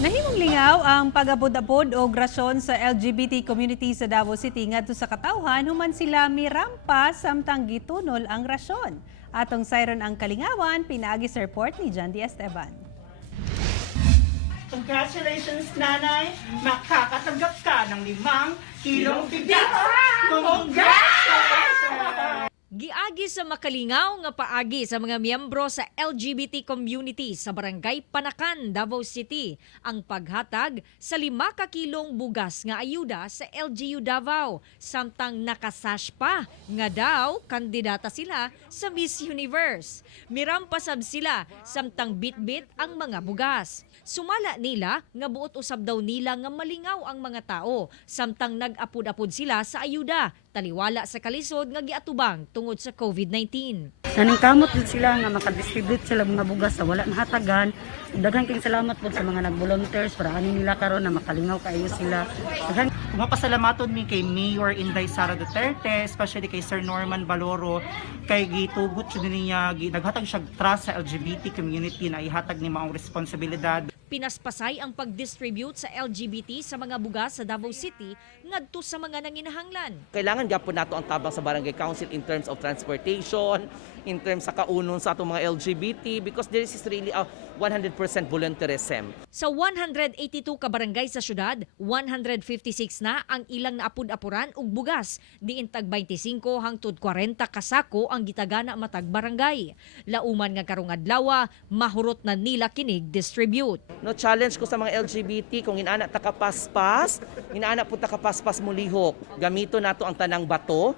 Nahimong lingaw ang pag-abod-abod o grasyon sa LGBT community sa Davao City ngadto sa katawhan human sila mirampas samtang gitunol ang rasyon. Atong sayron ang kalingawan pinaagi sa report ni John D. Esteban. Congratulations, nanay! Makakatanggap ka ng 5 kilong bigas! Congratulations! Giagi sa makalingaw nga paagi sa mga miyembro sa LGBT community sa Barangay Panakan, Davao City ang paghatag sa 5 ka kilong bugas nga ayuda sa LGU Davao samtang nakasash pa nga daw kandidata sila sa Miss Universe. Mirampasab sila samtang bitbit ang mga bugas. Sumala nila nga buot usab daw nila nga malingaw ang mga tao samtang nag-apod-apod sila sa ayuda taliwala sa kalisod nga giatubang tungod sa COVID-19. Naningkamot din sila nga makadistribute sila mga bugas sa wala nahatagan. Daghang king salamat po sa mga nag-volunteers para ani nila karon na makalingaw kayo sila. Mapasalamaton mi kay Mayor Inday Sara Duterte, especially kay Sir Norman Baloro, kay gitugot siya niya, naghatag siya trust sa LGBT community na ihatag ni maong responsibilidad. Pinaspasay ang pag-distribute sa LGBT sa mga bugas sa Davao City ngadto sa mga nanginahanglan. Kailangan gyapon nato ang tabang sa Barangay Council in terms of transportation, in terms sa kaunon sa atong mga LGBT because this is really a 100% volunteerism. Sa 182 ka barangay sa syudad, 156 na ang ilang naapud-apuran og bugas. Diin tag 25 hangtod 40 kasako ang gitagana matag barangay. Lauman nga karong adlaw, mahurot na nila kinig distribute. No challenge ko sa mga LGBT kung inaana ta kapaspas, inaana pud ta kapaspas mulihok. Gamito nato ang tanang bato.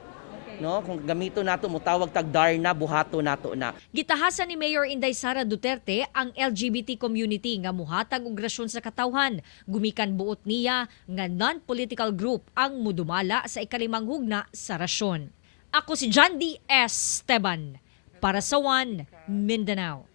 No, kung gamito nato mutawag tag darna buhato nato na. Gitahasan ni Mayor Inday Sara Duterte ang LGBT community nga muhatag og grasyon sa katawhan. Gumikan buot niya nga non-political group ang mudumala sa ikalimang hugna sa rasyon. Ako si John D. Esteban para sa One Mindanao.